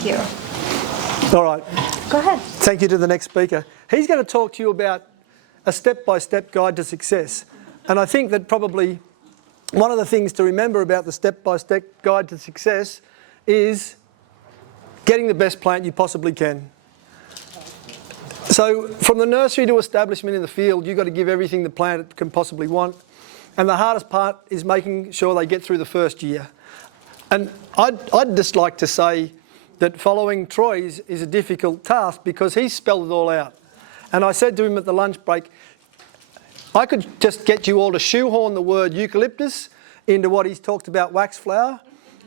Thank you. All right. Go ahead. Thank you to the next speaker. He's going to talk to you about a step-by-step guide to success. And I think that probably one of the things to remember about the step-by-step guide to success is getting the best plant you possibly can. So from the nursery to establishment in the field, you've got to give everything the plant can possibly want. And the hardest part is making sure they get through the first year. And I'd just like to say that following Troy's is a difficult task because he's spelled it all out. And I said to him at the lunch break, I could just get you all to shoehorn the word eucalyptus into what he's talked about wax flower,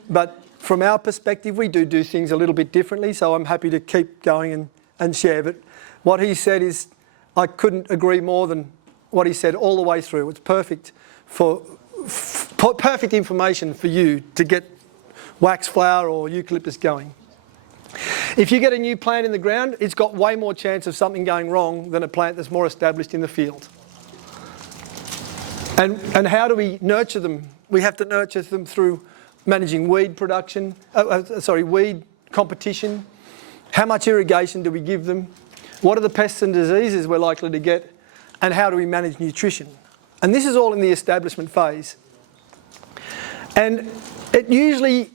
but from our perspective, we do things a little bit differently, so I'm happy to keep going and share. But what he said is, I couldn't agree more than what he said all the way through. It's perfect perfect information for you to get wax flower or eucalyptus going. If you get a new plant in the ground, it's got way more chance of something going wrong than a plant that's more established in the field. And how do we nurture them? We have to nurture them through managing weed production, weed competition. How much irrigation do we give them? What are the pests and diseases we're likely to get? And how do we manage nutrition? And this is all in the establishment phase. And it usually,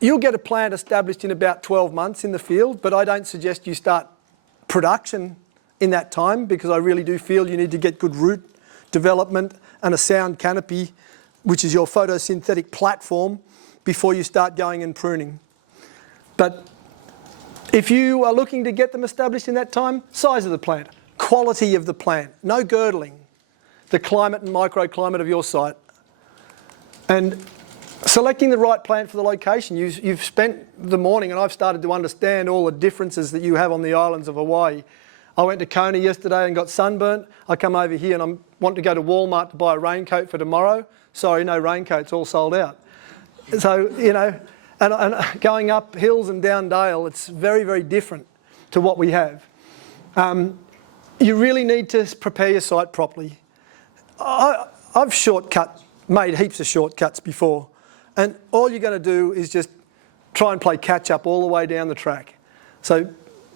you'll get a plant established in about 12 months in the field, but I don't suggest you start production in that time because I really do feel you need to get good root development and a sound canopy, which is your photosynthetic platform, before you start going and pruning. But if you are looking to get them established in that time, size of the plant, quality of the plant, no girdling, the climate and microclimate of your site, and selecting the right plant for the location. You've spent the morning, and I've started to understand all the differences that you have on the islands of Hawaii. I went to Kona yesterday and got sunburnt. I come over here and I want to go to Walmart to buy a raincoat for tomorrow. Sorry, no raincoats, all sold out. So, you know, and going up hills and down dale, it's very, very different to what we have. You really need to prepare your site properly. I've made heaps of shortcuts before, and all you're going to do is just try and play catch up all the way down the track. So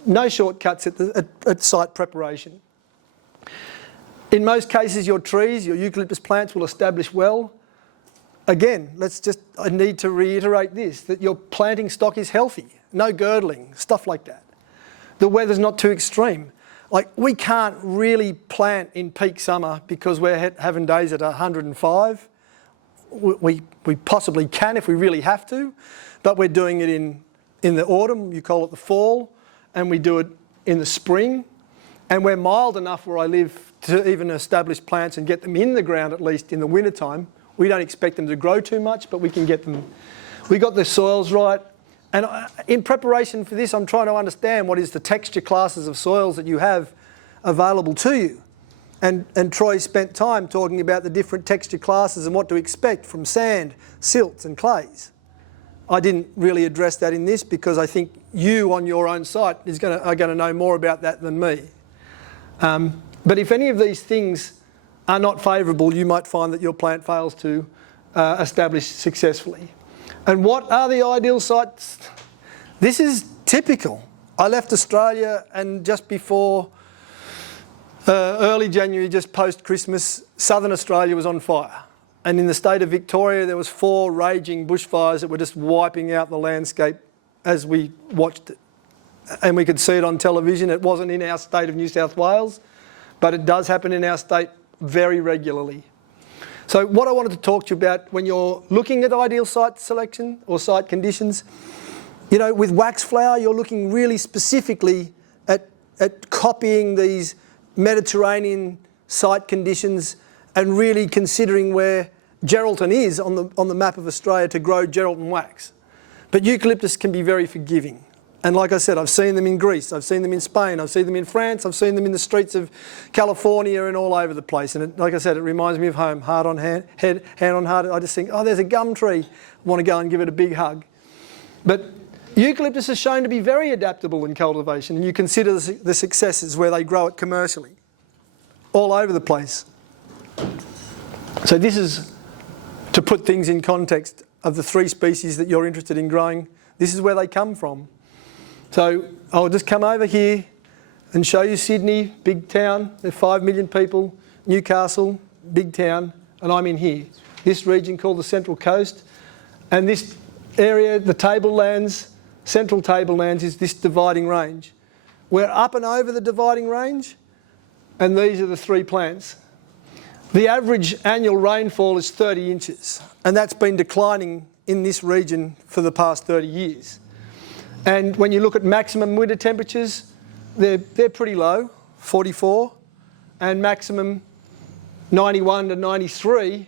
no shortcuts at site preparation. In most cases, your trees, your eucalyptus plants will establish well. Again, I need to reiterate this, that your planting stock is healthy, no girdling, stuff like that. The weather's not too extreme. Like, we can't really plant in peak summer because we're having days at 105. We possibly can if we really have to, but we're doing it in the autumn, you call it the fall, and we do it in the spring. And we're mild enough where I live to even establish plants and get them in the ground at least in the wintertime. We don't expect them to grow too much, but we can get them. We got the soils right. And in preparation for this, I'm trying to understand what is the texture classes of soils that you have available to you. And Troy spent time talking about the different texture classes and what to expect from sand, silts and clays. I didn't really address that in this because I think you on your own site are going to know more about that than me. But if any of these things are not favourable, you might find that your plant fails to establish successfully. And what are the ideal sites? This is typical. I left Australia and just before early January, just post-Christmas, southern Australia was on fire. And in the state of Victoria, there was 4 raging bushfires that were just wiping out the landscape as we watched it. And we could see it on television. It wasn't in our state of New South Wales, but it does happen in our state very regularly. So what I wanted to talk to you about when you're looking at ideal site selection or site conditions, you know, with wax flower, you're looking really specifically at copying these Mediterranean site conditions and really considering where Geraldton is on the map of Australia to grow Geraldton wax. But eucalyptus can be very forgiving. And like I said, I've seen them in Greece, I've seen them in Spain, I've seen them in France, I've seen them in the streets of California and all over the place. And like I said, it reminds me of home, heart on hand, hand on heart. I just think, oh, there's a gum tree. I want to go and give it a big hug. But eucalyptus is shown to be very adaptable in cultivation, and you consider the successes where they grow it commercially, all over the place. So this is to put things in context of the 3 species that you're interested in growing. This is where they come from. So I'll just come over here and show you Sydney, big town, there's 5 million people, Newcastle, big town, and I'm in here. This region called the Central Coast, and this area, the tablelands, central tablelands, is this dividing range. We're up and over the dividing range, and these are the 3 plants. The average annual rainfall is 30 inches, and that's been declining in this region for the past 30 years. And when you look at maximum winter temperatures, they're pretty low, 44, and maximum 91 to 93.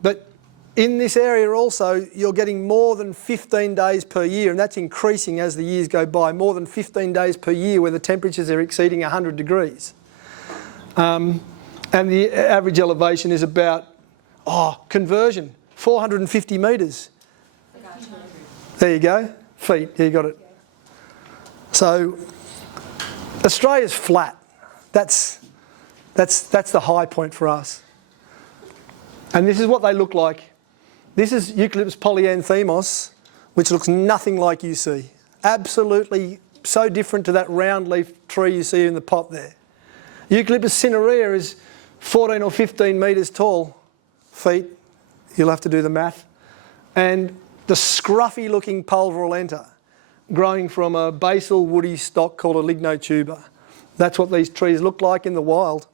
But in this area also, you're getting more than 15 days per year, and that's increasing as the years go by, more than 15 days per year where the temperatures are exceeding 100 degrees. And the average elevation is about, conversion, 450 metres. There you go, feet, you got it. So Australia's flat. That's the high point for us. And this is what they look like. This is Eucalyptus polyanthemos, which looks nothing like you see. Absolutely so different to that round leaf tree you see in the pot there. Eucalyptus cinerea is 14 or 15 metres tall, feet, you'll have to do the math. And the scruffy looking pulverulenta, growing from a basal woody stock called a lignotuber. That's what these trees look like in the wild.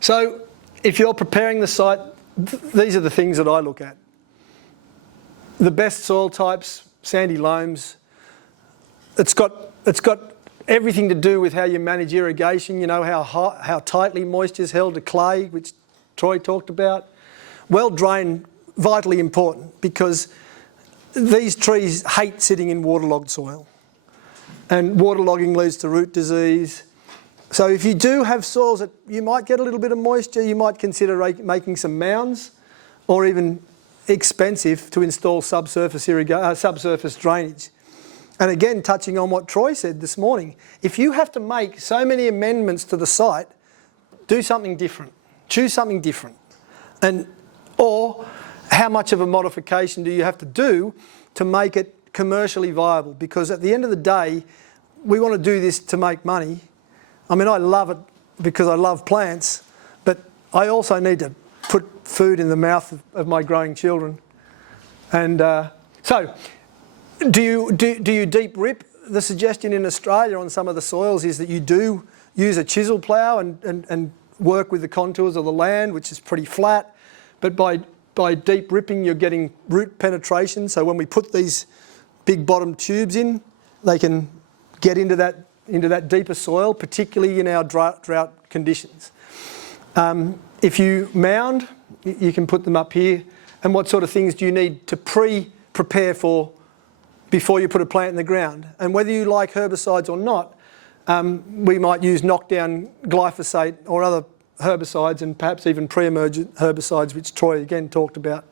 So if you're preparing the site, these are the things that I look at. The best soil types, sandy loams. It's got everything to do with how you manage irrigation, you know, how tightly moisture is held to clay, which Troy talked about. Well drained, vitally important, because these trees hate sitting in waterlogged soil. And waterlogging leads to root disease. So if you do have soils that you might get a little bit of moisture, you might consider making some mounds, or even expensive to install subsurface drainage. And again, touching on what Troy said this morning, if you have to make so many amendments to the site, do something different. Choose something different. Or how much of a modification do you have to do to make it commercially viable? Because at the end of the day, we want to do this to make money. I mean, I love it because I love plants, but I also need to put food in the mouth of my growing children. And so, do you deep rip? The suggestion in Australia on some of the soils is that you do use a chisel plough and work with the contours of the land, which is pretty flat. But by deep ripping, you're getting root penetration. So when we put these big bottom tubes in, they can get into that deeper soil, particularly in our drought conditions. If you mound, you can put them up here. And what sort of things do you need to prepare for before you put a plant in the ground? And whether you like herbicides or not, we might use knockdown glyphosate or other herbicides, and perhaps even pre-emergent herbicides, which Troy again talked about.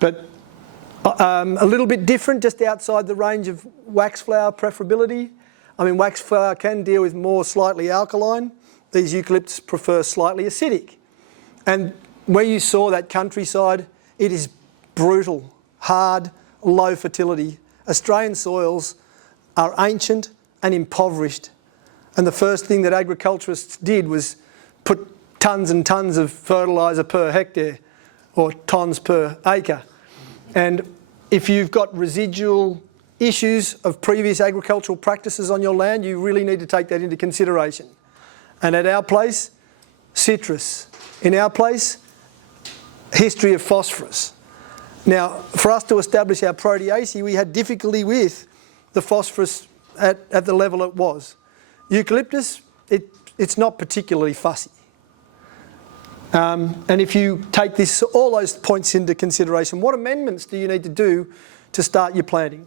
But a little bit different, just outside the range of waxflower preferability. I mean, waxflower can deal with more slightly alkaline. These eucalyptus prefer slightly acidic. And where you saw that countryside, it is brutal, hard, low fertility. Australian soils are ancient and impoverished. And the first thing that agriculturists did was put tons and tons of fertiliser per hectare, or tonnes per acre. And if you've got residual issues of previous agricultural practices on your land, you really need to take that into consideration. And at our place, citrus. In our place, history of phosphorus. Now, for us to establish our proteaceae, we had difficulty with the phosphorus at the level it was. Eucalyptus, it's not particularly fussy. And if you take all those points into consideration, what amendments do you need to do to start your planting?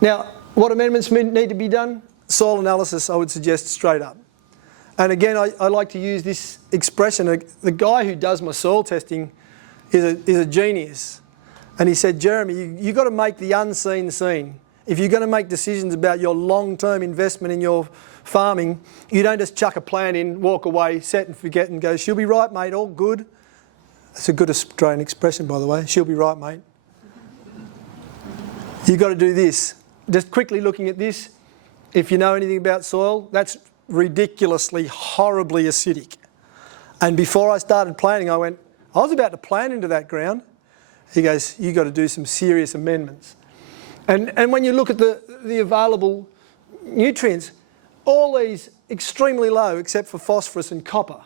Now, what amendments need to be done? Soil analysis, I would suggest, straight up. And again, I like to use this expression. The guy who does my soil testing is a genius. And he said, Jeremy, you've got to make the unseen seen. If you're going to make decisions about your long-term investment in your farming, you don't just chuck a plant in, walk away, set and forget and go, she'll be right, mate, all good. That's a good Australian expression, by the way, she'll be right, mate. You've got to do this. just quickly looking at this, if you know anything about soil, that's ridiculously, horribly acidic. And before I started planting, I was about to plant into that ground. He goes, you've got to do some serious amendments. And when you look at the available nutrients, all these extremely low except for phosphorus and copper.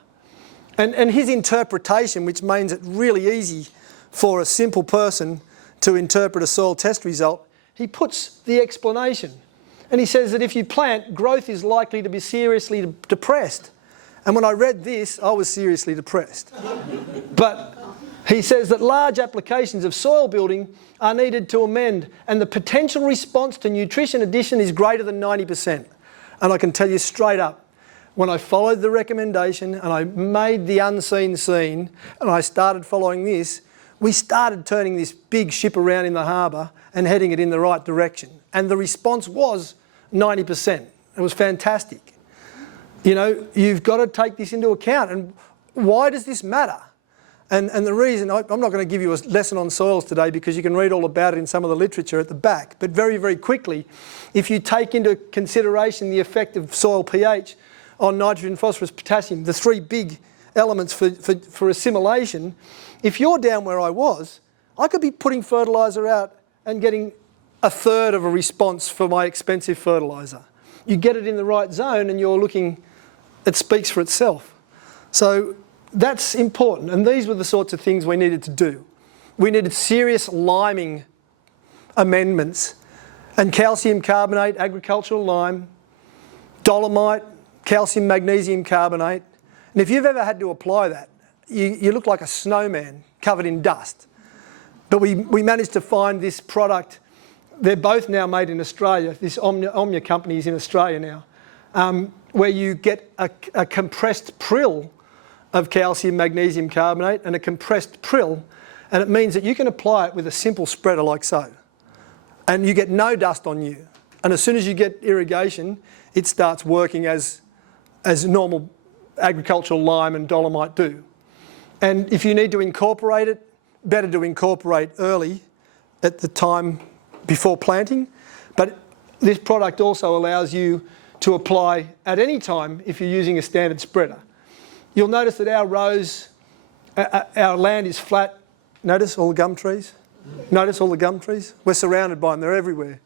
And his interpretation, which means it really easy for a simple person to interpret a soil test result, he puts the explanation. And he says that if you plant, growth is likely to be seriously depressed. And when I read this, I was seriously depressed. But he says that large applications of soil building are needed to amend, and the potential response to nutrition addition is greater than 90%. And I can tell you straight up, when I followed the recommendation and I made the unseen scene and I started following this, we started turning this big ship around in the harbour and heading it in the right direction. And the response was 90%. It was fantastic. You know, you've got to take this into account. And why does this matter? And the reason, I'm not going to give you a lesson on soils today because you can read all about it in some of the literature at the back, but very, very quickly, if you take into consideration the effect of soil pH on nitrogen, phosphorus, potassium, the three big elements for assimilation, if you're down where I was, I could be putting fertiliser out and getting a third of a response for my expensive fertiliser. You get it in the right zone and you're looking, it speaks for itself. So that's important, and these were the sorts of things we needed to do. We needed serious liming amendments, and calcium carbonate, agricultural lime, dolomite, calcium magnesium carbonate. And if you've ever had to apply that, you look like a snowman covered in dust. But we managed to find this product. They're both now made in Australia. This Omnia company is in Australia now, where you get a compressed prill of calcium magnesium carbonate and a compressed prill, and it means that you can apply it with a simple spreader like so, and you get no dust on you. And as soon as you get irrigation, it starts working as normal agricultural lime and dolomite do. And if you need to incorporate it, better to incorporate early at the time before planting. But this product also allows you to apply at any time if you're using a standard spreader. You'll notice that our rows, our land is flat. Notice all the gum trees? Notice all the gum trees? We're surrounded by them, they're everywhere.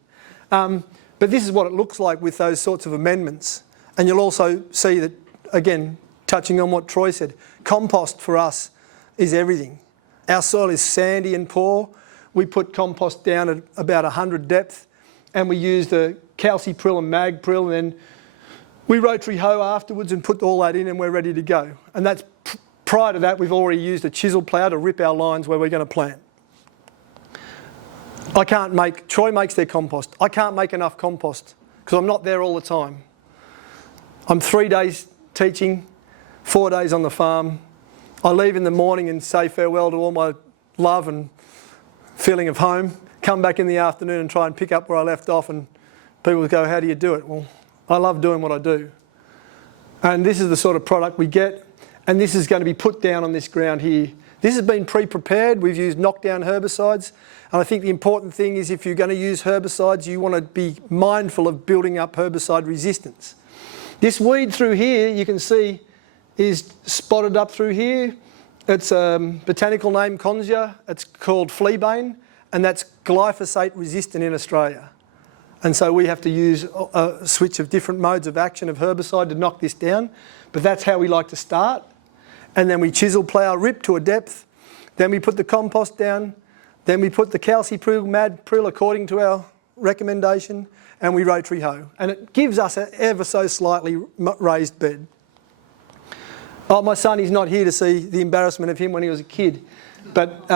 But this is what it looks like with those sorts of amendments. And you'll also see that, again, touching on what Troy said, compost for us is everything. Our soil is sandy and poor. We put compost down at about 100 depth, and we use the calci prill and mag prill, and then we rotary hoe afterwards and put all that in, and we're ready to go. And that's prior to that, we've already used a chisel plough to rip our lines where we're going to plant. Troy makes their compost. I can't make enough compost because I'm not there all the time. I'm 3 days teaching, 4 days on the farm. I leave in the morning and say farewell to all my love and feeling of home, come back in the afternoon and try and pick up where I left off, and people go, how do you do it? Well, I love doing what I do. And this is the sort of product we get, and this is going to be put down on this ground here. This has been pre-prepared. We've used knockdown herbicides, and I think the important thing is if you're going to use herbicides, you want to be mindful of building up herbicide resistance. This weed through here, you can see, is spotted up through here. It's a botanical name, Consia. It's called fleabane, and that's glyphosate resistant in Australia. And so we have to use a switch of different modes of action of herbicide to knock this down. But that's how we like to start. And then we chisel plough, rip to a depth. Then we put the compost down. Then we put the calci prill, mad prill according to our recommendation, and we rotary hoe. And it gives us an ever so slightly raised bed. Oh, my son is not here to see the embarrassment of him when he was a kid. But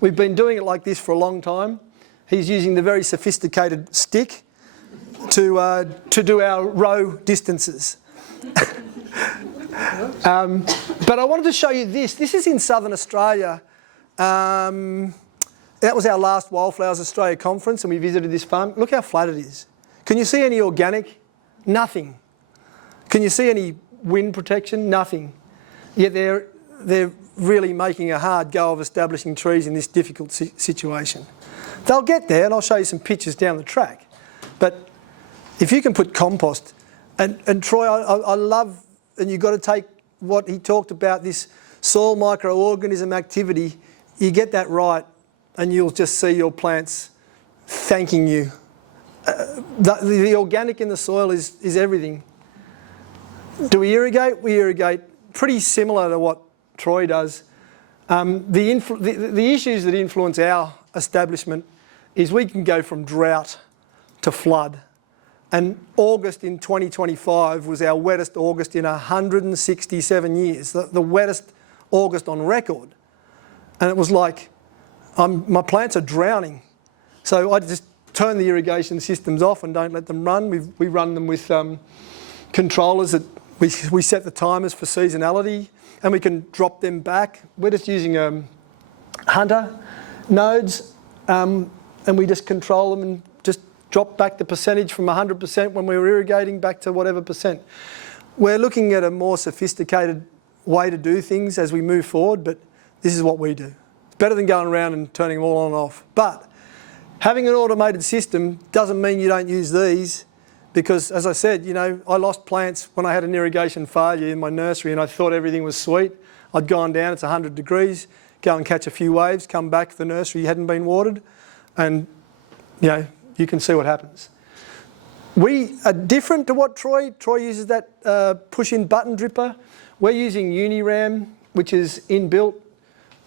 we've been doing it like this for a long time. He's using the very sophisticated stick to do our row distances. But I wanted to show you this. This is in Southern Australia. That was our last Wildflowers Australia conference, and we visited this farm. Look how flat it is. Can you see any organic? Nothing. Can you see any wind protection? Nothing. Yet they're really making a hard go of establishing trees in this difficult situation. They'll get there, and I'll show you some pictures down the track. But if you can put compost, and Troy, I love, and you've got to take what he talked about, this soil microorganism activity, you get that right and you'll just see your plants thanking you. The organic in the soil is everything. Do we irrigate? We irrigate pretty similar to what Troy does. The issues that influence our establishment is we can go from drought to flood. And August in 2025 was our wettest August in 167 years, the wettest August on record. And it was like, my plants are drowning. So I just turn the irrigation systems off and don't let them run. We run them with controllers that we set the timers for seasonality, and we can drop them back. We're just using Hunter nodes, and we just control them and just drop back the percentage from 100% when we were irrigating back to whatever percent. We're looking at a more sophisticated way to do things as we move forward, but this is what we do. It's better than going around and turning them all on and off. But having an automated system doesn't mean you don't use these, because as I said, you know, I lost plants when I had an irrigation failure in my nursery and I thought everything was sweet. I'd gone down, it's 100 degrees, go and catch a few waves, come back, the nursery hadn't been watered, and you know, you can see what happens. We are different to what Troy uses, that push-in button dripper. We're using Uniram, which is inbuilt,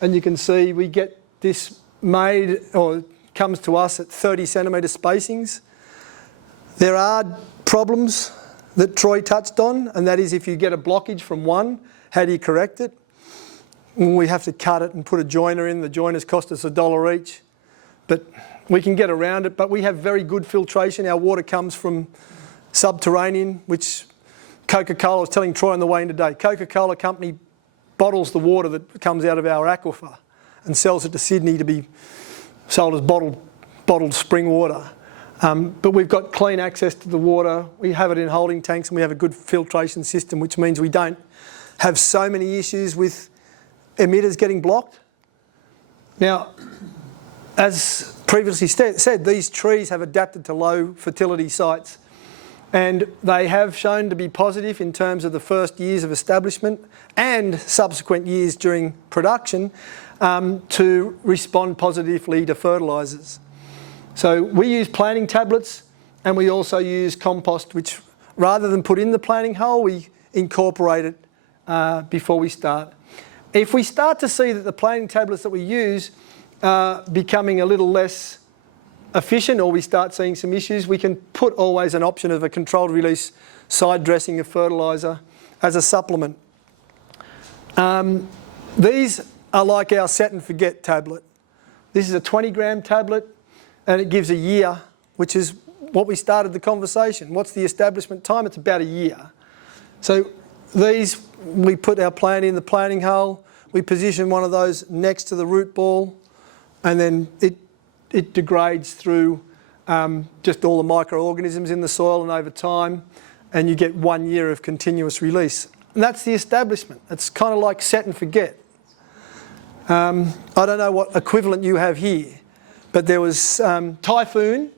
and you can see we get this made, or comes to us at 30 centimetre spacings. There are problems that Troy touched on, and that is if you get a blockage from one, how do you correct it? And we have to cut it and put a joiner in. The joiners cost us $1 each, but we can get around it. But we have very good filtration. Our water comes from subterranean, which Coca-Cola, I was telling Troy on the way in today, Coca-Cola company bottles the water that comes out of our aquifer and sells it to Sydney to be sold as bottled spring water. But we've got clean access to the water. We have it in holding tanks and we have a good filtration system, which means we don't have so many issues with emitters getting blocked. Now, as previously said, these trees have adapted to low fertility sites, and they have shown to be positive in terms of the first years of establishment and subsequent years during production to respond positively to fertilisers. So we use planting tablets, and we also use compost, which rather than put in the planting hole, we incorporate it before we start. If we start to see that the planting tablets that we use are becoming a little less efficient, or we start seeing some issues, we can put always an option of a controlled release side dressing of fertiliser as a supplement. These are like our set and forget tablet. This is a 20-gram tablet, and it gives a year, which is what we started the conversation. What's the establishment time? It's about a year. So these, we put our plant in the planting hole, we position one of those next to the root ball, and then it degrades through just all the microorganisms in the soil and over time, and you get 1 year of continuous release. And that's the establishment. It's kind of like set and forget. I don't know what equivalent you have here, but there was Typhoon,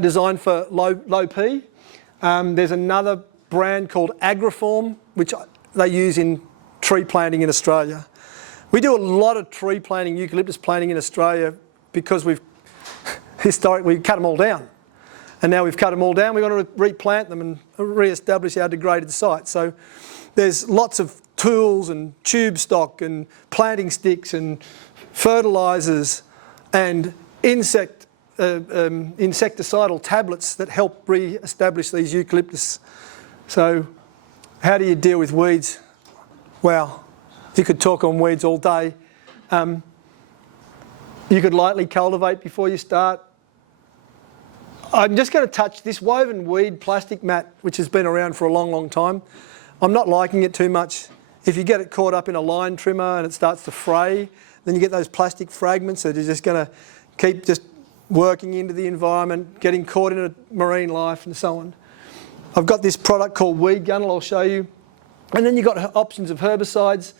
designed for low P. There's another brand called Agriform, which they use in tree planting in Australia. We do a lot of tree planting, eucalyptus planting in Australia, because we've historically cut them all down. And now we've cut them all down, we've got to replant them and re-establish our degraded site. So there's lots of tools and tube stock and planting sticks and fertilisers and insecticidal tablets that help re-establish these eucalyptus. So how do you deal with weeds? Wow, you could talk on weeds all day. You could lightly cultivate before you start. I'm just going to touch this woven weed plastic mat, which has been around for a long, long time. I'm not liking it too much. If you get it caught up in a line trimmer and it starts to fray, then you get those plastic fragments that are just going to keep just working into the environment, getting caught in a marine life and so on. I've got this product called Weed Gunnel, I'll show you. And then you've got options of herbicides,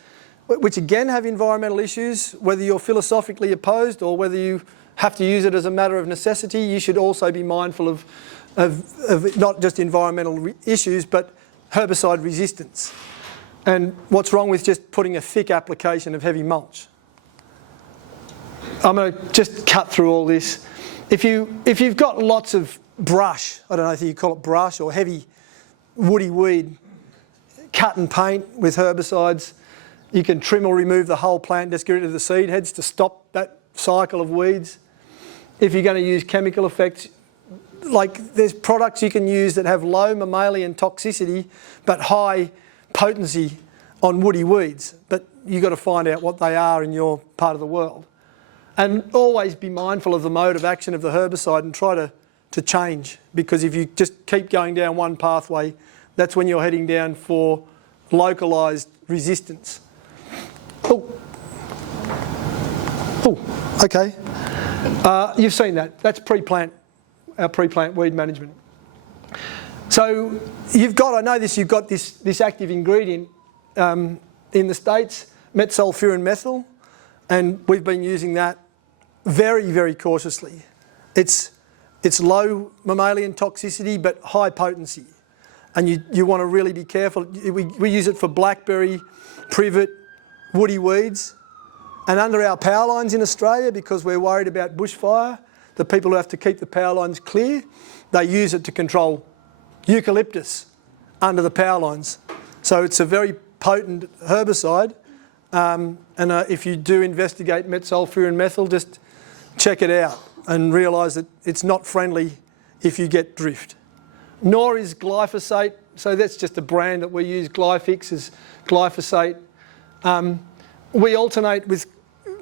which again have environmental issues, whether you're philosophically opposed or whether you have to use it as a matter of necessity, you should also be mindful of not just environmental issues, but herbicide resistance. And what's wrong with just putting a thick application of heavy mulch? I'm going to just cut through all this. If you've got lots of brush, I don't know if you call it brush or heavy woody weed, cut and paint with herbicides. You can trim or remove the whole plant, just get rid of the seed heads to stop that cycle of weeds. If you're going to use chemical effects, like there's products you can use that have low mammalian toxicity but high potency on woody weeds, but you've got to find out what they are in your part of the world. And always be mindful of the mode of action of the herbicide and try to change, because if you just keep going down one pathway, that's when you're heading down for localised resistance. Oh, okay. You've seen that. That's our pre-plant weed management. So you've got, I know this, you've got this active ingredient in the States, metsulfuron methyl, and we've been using that very, very cautiously. It's low mammalian toxicity but high potency, and you want to really be careful. We use it for blackberry, privet, woody weeds, and under our power lines in Australia, because we're worried about bushfire, the people who have to keep the power lines clear, they use it to control eucalyptus under the power lines. So it's a very potent herbicide, and if you do investigate metsulfuron methyl, just check it out and realise that it's not friendly if you get drift. Nor is glyphosate, so that's just a brand that we use. Glyphix is glyphosate. We alternate with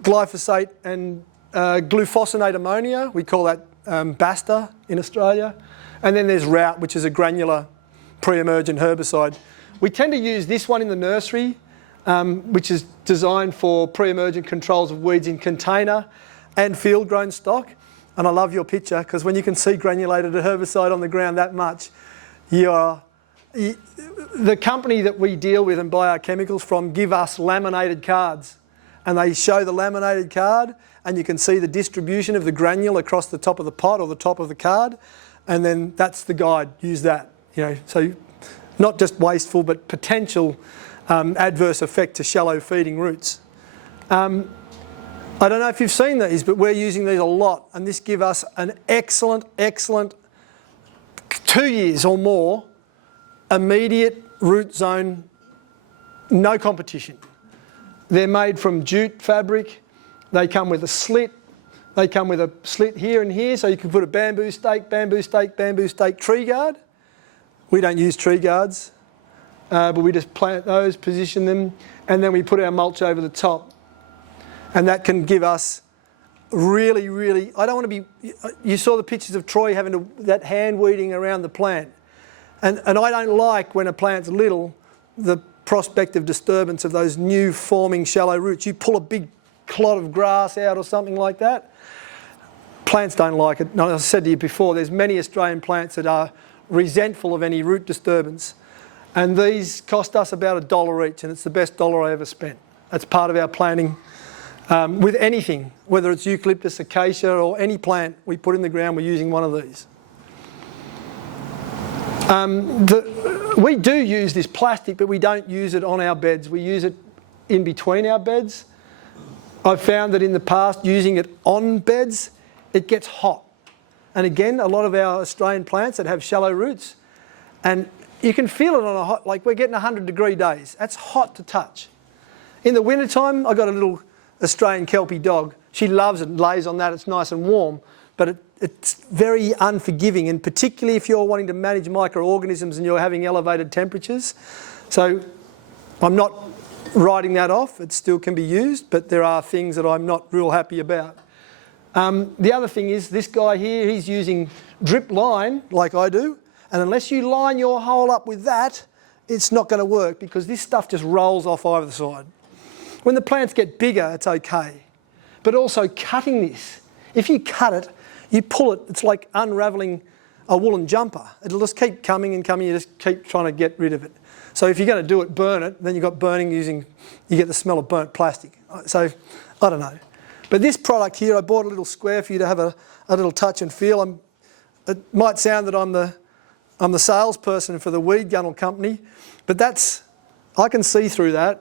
glyphosate and glufosinate ammonia. We call that Basta in Australia. And then there's Rout, which is a granular pre-emergent herbicide. We tend to use this one in the nursery, which is designed for pre-emergent controls of weeds in container and field-grown stock. And I love your picture, because when you can see granulated herbicide on the ground that much, the company that we deal with and buy our chemicals from give us laminated cards. And they show the laminated card, and you can see the distribution of the granule across the top of the pot or the top of the card. And then that's the guide, use that. So not just wasteful, but potential adverse effect to shallow feeding roots. I don't know if you've seen these, but we're using these a lot, and this gives us an excellent 2 years or more immediate root zone, no competition. They're made from jute fabric. They come with a slit. They come with a slit here and here, so you can put a bamboo stake, tree guard. We don't use tree guards, but we just plant those, position them, and then we put our mulch over the top. And that can give us really, I don't want to be, you saw the pictures of Troy having that hand weeding around the plant. And I don't like, when a plant's little, the prospect of disturbance of those new forming shallow roots. You pull a big clod of grass out or something like that, plants don't like it. No, as I said to you before, there's many Australian plants that are resentful of any root disturbance. And these cost us about $1 each, and it's the best dollar I ever spent. That's part of our planting. With anything, whether it's Eucalyptus, acacia, or any plant we put in the ground, we're using one of these. We do use this plastic, but we don't use it on our beds. We use it in between our beds. I've found that in the past, using it on beds, it gets hot. And again, a lot of our Australian plants that have shallow roots, and you can feel it on a hot, like we're getting 100-degree days. That's hot to touch. In the wintertime, I've got a little Australian Kelpie dog. She loves it and lays on that. It's nice and warm, but it's very unforgiving, and particularly if you're wanting to manage microorganisms and you're having elevated temperatures. So I'm not writing that off. It still can be used, but there are things that I'm not real happy about. The other thing is this guy here, he's using drip line like I do, and unless you line your hole up with that, it's not going to work, because this stuff just rolls off either side. When the plants get bigger, it's okay. But also cutting this. If you cut it, you pull it, it's like unravelling a woolen jumper. It'll just keep coming and coming, you just keep trying to get rid of it. So if you're going to do it, burn it, then you've got burning you get the smell of burnt plastic. So, I don't know. But this product here, I bought a little square for you to have a little touch and feel. It might sound that I'm the salesperson for the weed gunnel company, but I can see through that.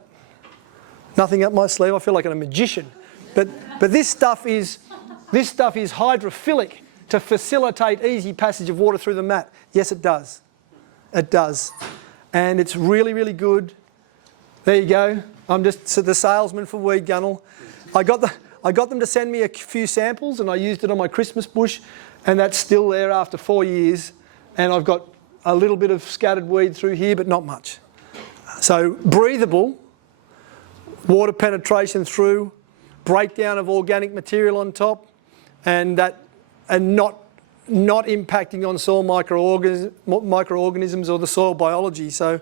Nothing up my sleeve. I feel like I'm a magician. But this stuff is hydrophilic to facilitate easy passage of water through the mat. Yes, it does. It does. And it's really, really good. There you go. I'm just the salesman for weed gunnel. I got them to send me a few samples, and I used it on my Christmas bush, and that's still there after 4 years. And I've got a little bit of scattered weed through here, but not much. So breathable, water penetration through, breakdown of organic material on top, and not impacting on soil microorganisms or the soil biology. So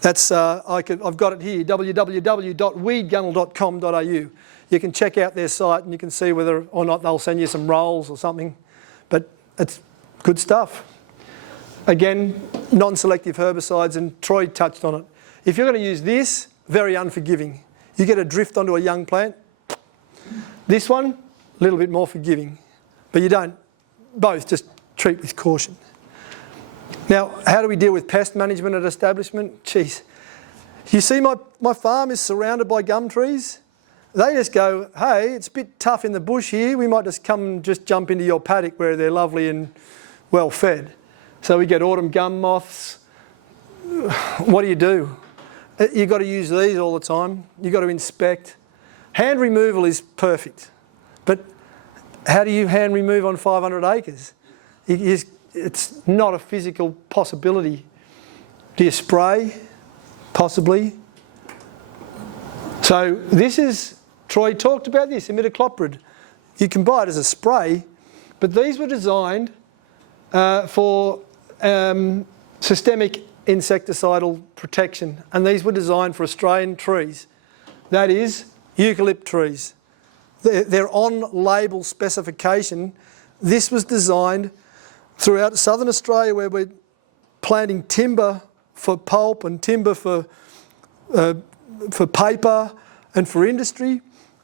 that's I've got it here, www.weedgunnel.com.au. You can check out their site and you can see whether or not they'll send you some rolls or something. But it's good stuff. Again, non-selective herbicides, and Troy touched on it. If you're going to use this, very unforgiving. You get a drift onto a young plant. This one, a little bit more forgiving. But you don't. Both just treat with caution. Now, how do we deal with pest management at establishment? Geez. You see my farm is surrounded by gum trees. They just go, hey, it's a bit tough in the bush here. We might just come and just jump into your paddock where they're lovely and well fed. So we get autumn gum moths. What do? You've got to use these all the time. You've got to inspect. Hand removal is perfect. But how do you hand remove on 500 acres? It's not a physical possibility. Do you spray? Possibly. So this is, Troy talked about this, imidacloprid. You can buy it as a spray, but these were designed for systemic insecticidal protection, and these were designed for Australian trees. That is, eucalypt trees. They're on label specification. This was designed throughout southern Australia, where we're planting timber for pulp and timber for paper and for industry.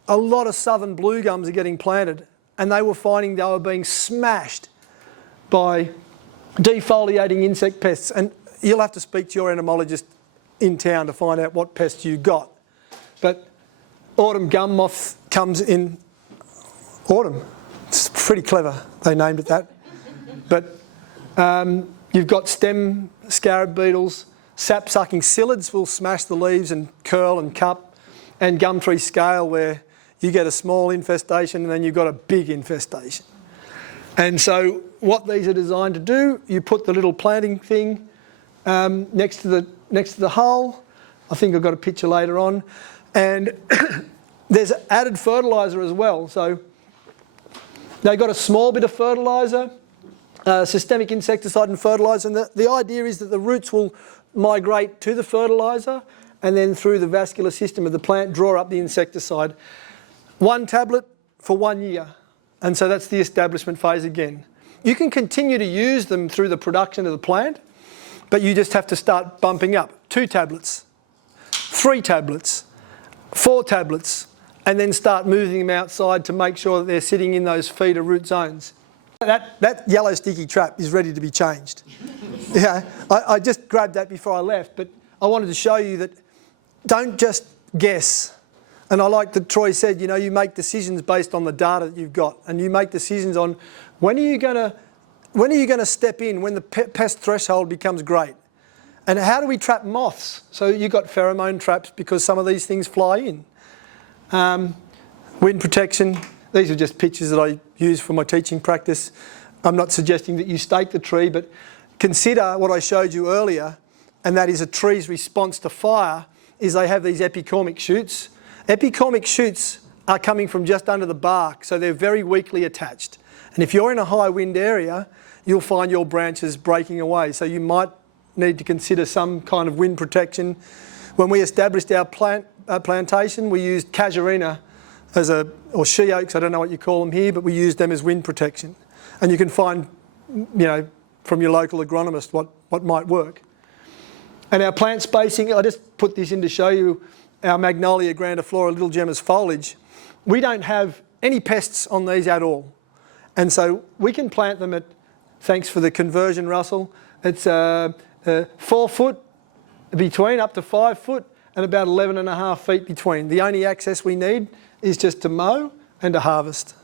A lot of southern blue gums are getting planted, and they were finding they were being smashed by defoliating insect pests. And you'll have to speak to your entomologist in town to find out what pests you got. But autumn gum moth comes in autumn. It's pretty clever, they named it that. But you've got stem scarab beetles, sap-sucking psyllids will smash the leaves and curl and cup, and gum tree scale, where you get a small infestation and then you've got a big infestation. And so what these are designed to do, you put the little planting thing next to the hole. I think I've got a picture later on. And there's added fertiliser as well. So they've got a small bit of fertiliser, systemic insecticide and fertiliser. And the idea is that the roots will migrate to the fertiliser and then through the vascular system of the plant draw up the insecticide. 1 tablet for 1 year. And so that's the establishment phase again. You can continue to use them through the production of the plant, but you just have to start bumping up. 2 tablets, 3 tablets, 4 tablets, and then start moving them outside to make sure that they're sitting in those feeder root zones. That yellow sticky trap is ready to be changed. Yeah, I just grabbed that before I left, but I wanted to show you that don't just guess. And I like that Troy said, you know, you make decisions based on the data that you've got, and you make decisions on when are you going to step in when the pest threshold becomes great. And how do we trap moths? So you've got pheromone traps because some of these things fly in. Wind protection. These are just pictures that I use for my teaching practice. I'm not suggesting that you stake the tree, but consider what I showed you earlier, and that is a tree's response to fire, is they have these epicormic shoots. Epicormic shoots are coming from just under the bark, so they're very weakly attached. And if you're in a high wind area, you'll find your branches breaking away. So you might need to consider some kind of wind protection. When we established our plantation, we used casuarina or she oaks, I don't know what you call them here, but we used them as wind protection. And you can find, you know, from your local agronomist what might work. And our plant spacing, I just put this in to show you our Magnolia grandiflora little gemma's foliage. we don't have any pests on these at all. And so we can plant them at, thanks for the conversion, Russell, it's 4 foot between, up to 5 foot, and about 11.5 feet between. The only access we need is just to mow and to harvest.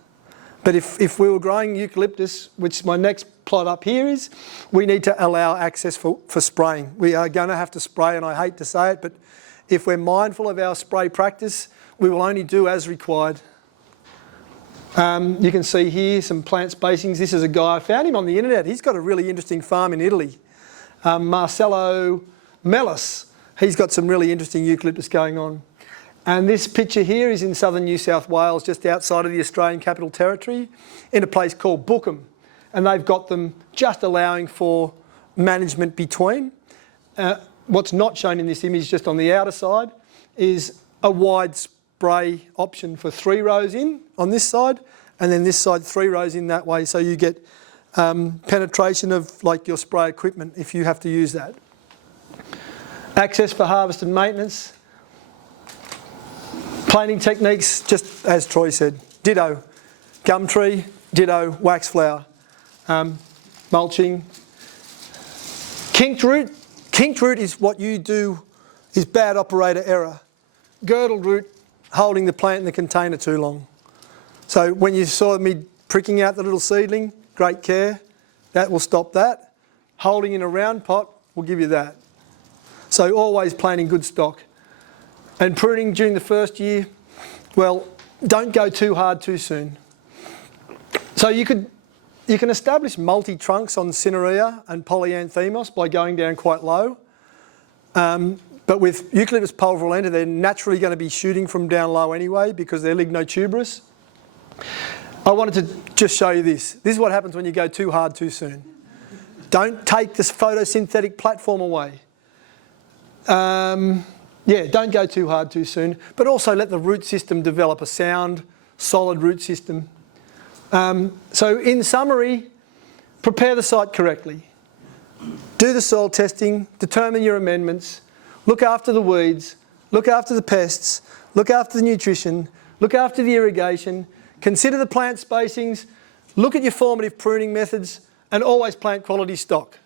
But if we were growing eucalyptus, which my next plot up here is, we need to allow access for spraying. We are going to have to spray, and I hate to say it, but if we're mindful of our spray practice, we will only do as required. You can see here some plant spacings. This is a guy, I found him on the internet. He's got a really interesting farm in Italy. Marcello Mellis. He's got some really interesting eucalyptus going on. And this picture here is in southern New South Wales, just outside of the Australian Capital Territory, in a place called Bookham. And they've got them just allowing for management between. What's not shown in this image, just on the outer side, is a wide spray option for 3 rows in on this side, and then this side 3 rows in that way, so you get penetration of like your spray equipment if you have to use that. Access for harvest and maintenance. Planting techniques, just as Troy said, ditto. Gum tree, ditto. Wax flower. Mulching. Kinked root. Kinked root is what you do, is bad operator error. Girdled root, holding the plant in the container too long. So when you saw me pricking out the little seedling, great care. That will stop that. Holding in a round pot will give you that. So always planting good stock. And pruning during the first year, well, don't go too hard too soon. So you can establish multi-trunks on Cineraria and Polyanthemos by going down quite low. But with Eucalyptus pulverulenta, they're naturally going to be shooting from down low anyway because they're lignotuberous. I wanted to just show you this. This is what happens when you go too hard too soon. Don't take this photosynthetic platform away. Yeah, don't go too hard too soon, but also let the root system develop a sound, solid root system. So in summary, prepare the site correctly. Do the soil testing, determine your amendments, look after the weeds, look after the pests, look after the nutrition, look after the irrigation, consider the plant spacings, look at your formative pruning methods, and always plant quality stock.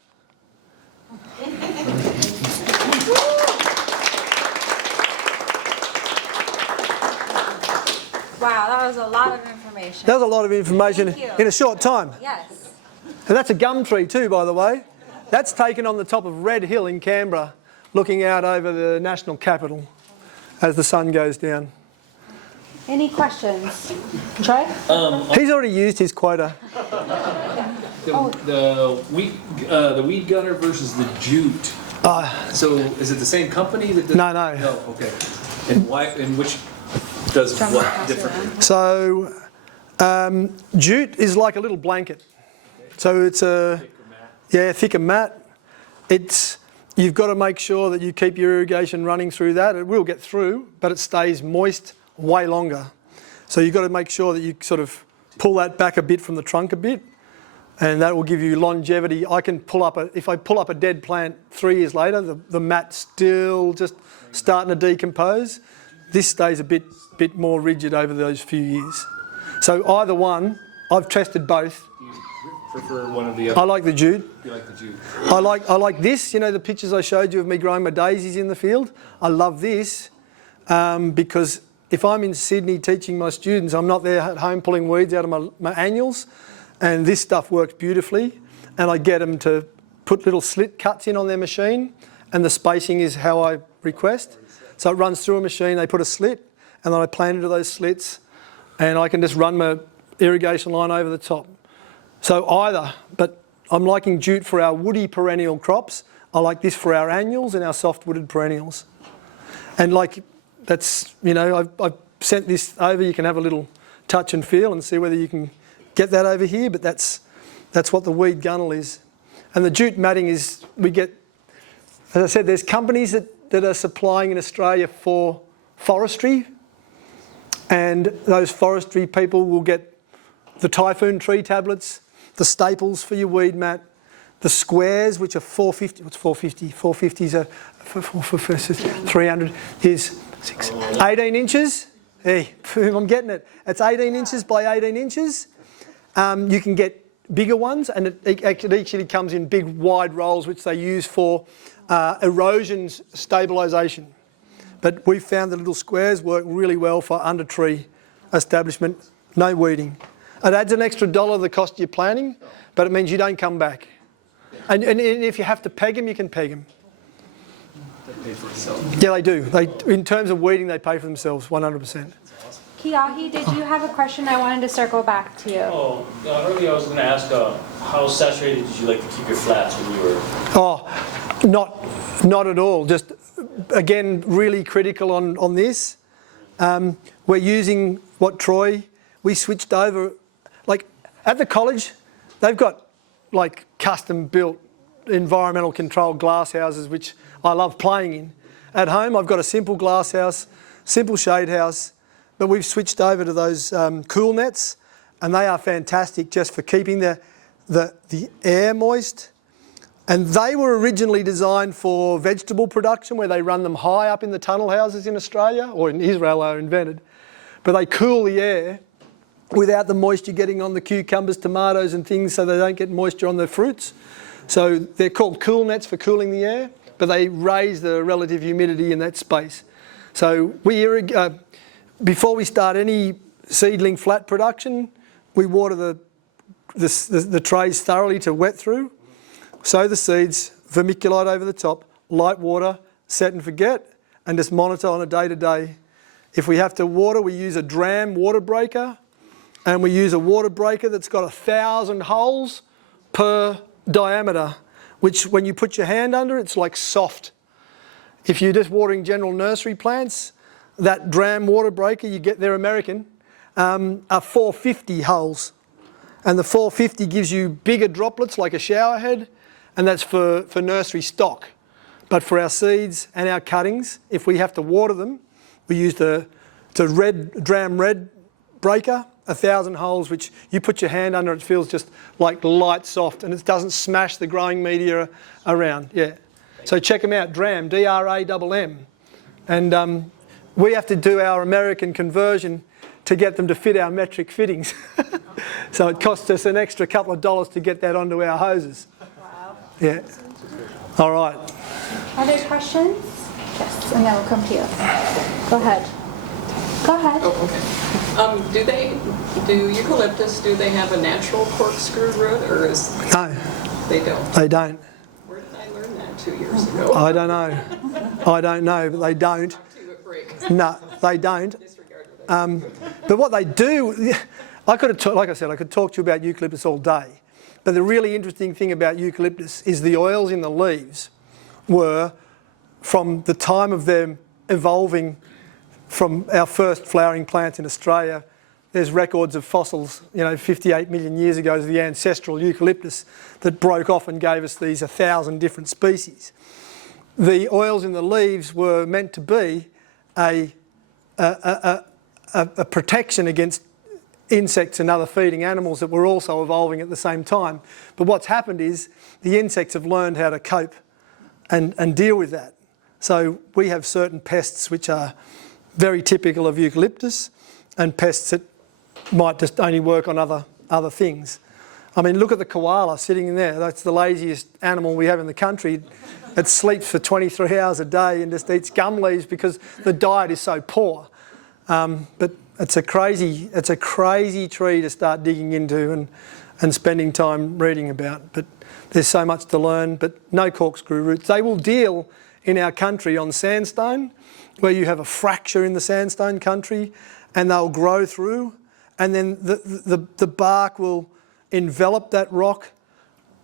Wow, that was a lot of information. That was a lot of information in a short time. Yes. And that's a gum tree too, by the way. That's taken on the top of Red Hill in Canberra, looking out over the national capital as the sun goes down. Any questions? Troy? He's already used his quota. The weed gunner versus the jute. So is it the same company that does? No. No, okay. And why? And which does what differently? So jute is like a little blanket. So it's a thicker mat. You've got to make sure that you keep your irrigation running through that. It will get through, but it stays moist way longer. So you've got to make sure that you sort of pull that back a bit from the trunk a bit, and that will give you longevity. If I pull up a dead plant 3 years later, the mat's still just starting to decompose. This stays a bit more rigid over those few years. So either one, I've tested both. Do you prefer one or the other? I like the jute. You like the jute? I like this. You know the pictures I showed you of me growing my daisies in the field? I love this because if I'm in Sydney teaching my students, I'm not there at home pulling weeds out of my annuals, and this stuff works beautifully, and I get them to put little slit cuts in on their machine, and the spacing is how I request. So it runs through a machine, they put a slit, and then I plant into those slits, and I can just run my irrigation line over the top. So either, but I'm liking jute for our woody perennial crops. I like this for our annuals and our soft wooded perennials. And like, that's, you know, I've sent this over, you can have a little touch and feel and see whether you can get that over here, but that's what the weed gunnel is. And the jute matting is, we get, as I said, there's companies that are supplying in Australia for forestry, and those forestry people will get the typhoon tree tablets, the staples for your weed mat, the squares, which are 450, what's 450? 450s are 300 is 18 inches, Hey, I'm getting it. It's 18 inches by 18 inches. You can get bigger ones, and it actually comes in big wide rolls which they use for erosion stabilisation. But we've found the little squares work really well for under tree establishment, no weeding. It adds an extra $1 the cost of your planting, but it means you don't come back. And if you have to peg them, you can peg them. They pay for itself. Yeah, they do. In terms of weeding, they pay for themselves 100%. Kiahi, did you have a question? I wanted to circle back to you. Oh, earlier I was going to ask, how saturated did you like to keep your flats when you were? Oh, not at all. Just, again, really critical on this. We're using what Troy, we switched over, like at the college, they've got like custom built environmental controlled glass houses, which I love playing in. At home, I've got a simple glass house, simple shade house, but we've switched over to those cool nets, and they are fantastic just for keeping the air moist. And they were originally designed for vegetable production, where they run them high up in the tunnel houses in Australia, or in Israel they were invented. But they cool the air without the moisture getting on the cucumbers, tomatoes and things, so they don't get moisture on their fruits. So they're called cool nets for cooling the air, but they raise the relative humidity in that space. So before we start any seedling flat production, we water the trays thoroughly to wet through, sow the seeds, vermiculite over the top, light water, set and forget, and just monitor on a day-to-day. If we have to water, we use a dram water breaker, and we use a water breaker that's got 1,000 holes per diameter, which when you put your hand under, it's like soft. If you're just watering general nursery plants, that dram water breaker, they're American, are 450 holes. And the 450 gives you bigger droplets like a shower head, and that's for nursery stock. But for our seeds and our cuttings, if we have to water them, we use the dram red breaker, 1,000 holes, which you put your hand under, it feels just like light soft, and it doesn't smash the growing media around. Yeah. So check them out, dram, D-R-A-M-M. And we have to do our American conversion to get them to fit our metric fittings. So it costs us an extra couple of dollars to get that onto our hoses. Wow. Yeah. All right. Other questions? Yes, and then we'll come to you. Go ahead. Go ahead. Oh, okay. Do eucalyptus, do they have a natural corkscrew root, or is... No, They don't? they don't. Where did I learn that 2 years ago? I don't know, but they don't. To a break. No, they don't. Disregard what I But what they do, I could talk to you about eucalyptus all day. But the really interesting thing about eucalyptus is the oils in the leaves were, from the time of them evolving from our first flowering plants in Australia, there's records of fossils, 58 million years ago is the ancestral eucalyptus that broke off and gave us these 1,000 different species. The oils in the leaves were meant to be a protection against insects and other feeding animals that were also evolving at the same time. But what's happened is the insects have learned how to cope and deal with that. So we have certain pests which are very typical of eucalyptus, and pests that might just only work on other things. I mean, look at the koala sitting in there. That's the laziest animal we have in the country. It sleeps for 23 hours a day and just eats gum leaves because the diet is so poor. But it's a crazy tree to start digging into and spending time reading about. But there's so much to learn, but no corkscrew roots. They will deal in our country on sandstone, where you have a fracture in the sandstone country, and they'll grow through, and then the bark will envelop that rock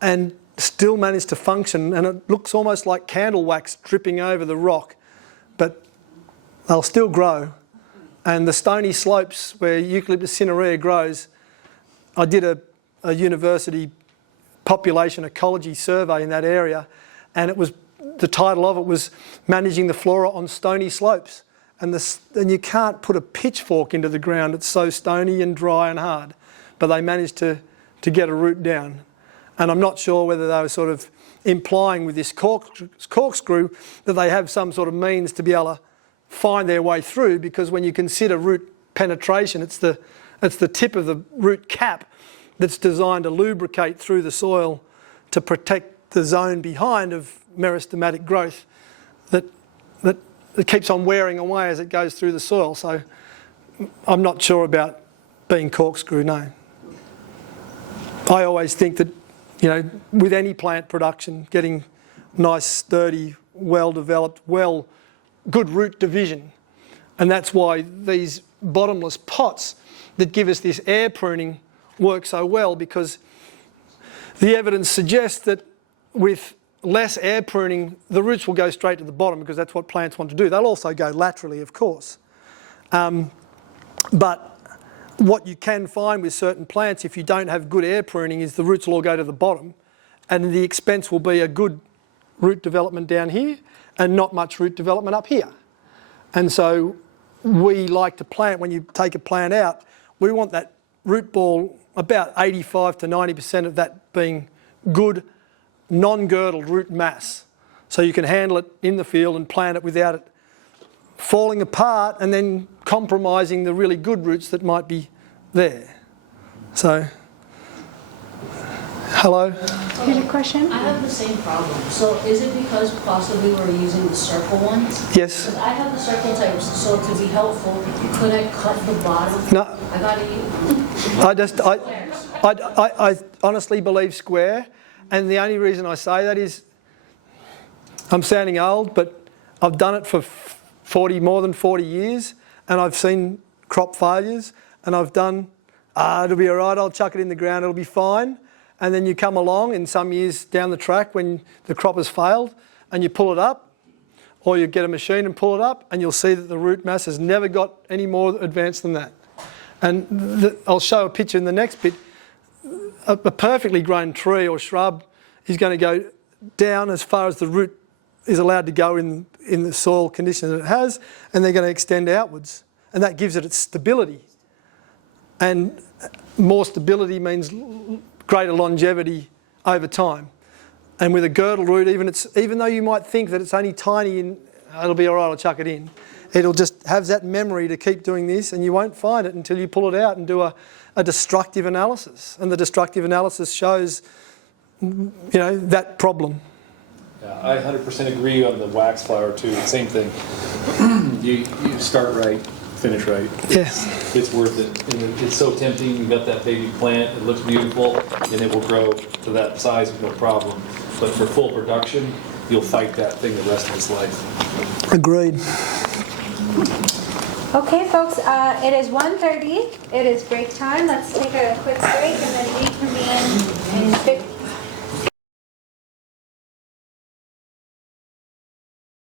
and still manage to function, and it looks almost like candle wax dripping over the rock, but they'll still grow. And the stony slopes where Eucalyptus cinerea grows, I did a university population ecology survey in that area, and the title of it was Managing the Flora on Stony Slopes. And you can't put a pitchfork into the ground, it's so stony and dry and hard. But they managed to get a root down. And I'm not sure whether they were sort of implying with this corkscrew that they have some sort of means to be able to find their way through, because when you consider root penetration, it's the tip of the root cap that's designed to lubricate through the soil to protect the zone behind of meristematic growth that keeps on wearing away as it goes through the soil. So I'm not sure about being corkscrew, no. I always think that, you know, with any plant production, getting nice, sturdy, well-developed, good root division. And that's why these bottomless pots that give us this air pruning work so well, because the evidence suggests that with less air pruning, the roots will go straight to the bottom, because that's what plants want to do. They'll also go laterally, of course. But what you can find with certain plants, if you don't have good air pruning, is the roots will all go to the bottom, and the expense will be a good root development down here and not much root development up here. And so we like to plant, when you take a plant out, we want that root ball about 85 to 90% of that being good non-girdled root mass. So you can handle it in the field and plant it without it falling apart and then compromising the really good roots that might be there. So, hello? You had a question? I have the same problem. So is it because possibly we're using the circle ones? Yes. Because I have the circle types, so to be helpful, could I cut the bottom? No. I gotta use. I honestly believe square, and the only reason I say that is I'm sounding old, but I've done it for more than 40 years, and I've seen crop failures, and I've done, it'll be all right, I'll chuck it in the ground, it'll be fine. And then you come along in some years down the track when the crop has failed, and you pull it up, or you get a machine and pull it up, and you'll see that the root mass has never got any more advanced than that. And I'll show a picture in the next bit. A perfectly grown tree or shrub is going to go down as far as the root is allowed to go in the soil conditions that it has, and they're going to extend outwards. And that gives it its stability. And more stability means greater longevity over time. And with a girdle root, even though you might think that it's only tiny and it'll be all right, I'll chuck it in, it'll just have that memory to keep doing this, and you won't find it until you pull it out and do a destructive analysis. And the destructive analysis shows, you know, that problem. Yeah, I 100% agree on the wax flower too. Same thing. You start right, finish right. Yes. It's worth it. And it's so tempting. You got that baby plant. It looks beautiful, and it will grow to that size with no problem. But for full production, you'll fight that thing the rest of its life. Agreed. Okay, folks, it is 1:30. It is break time. Let's take a quick break and then reconvene in 15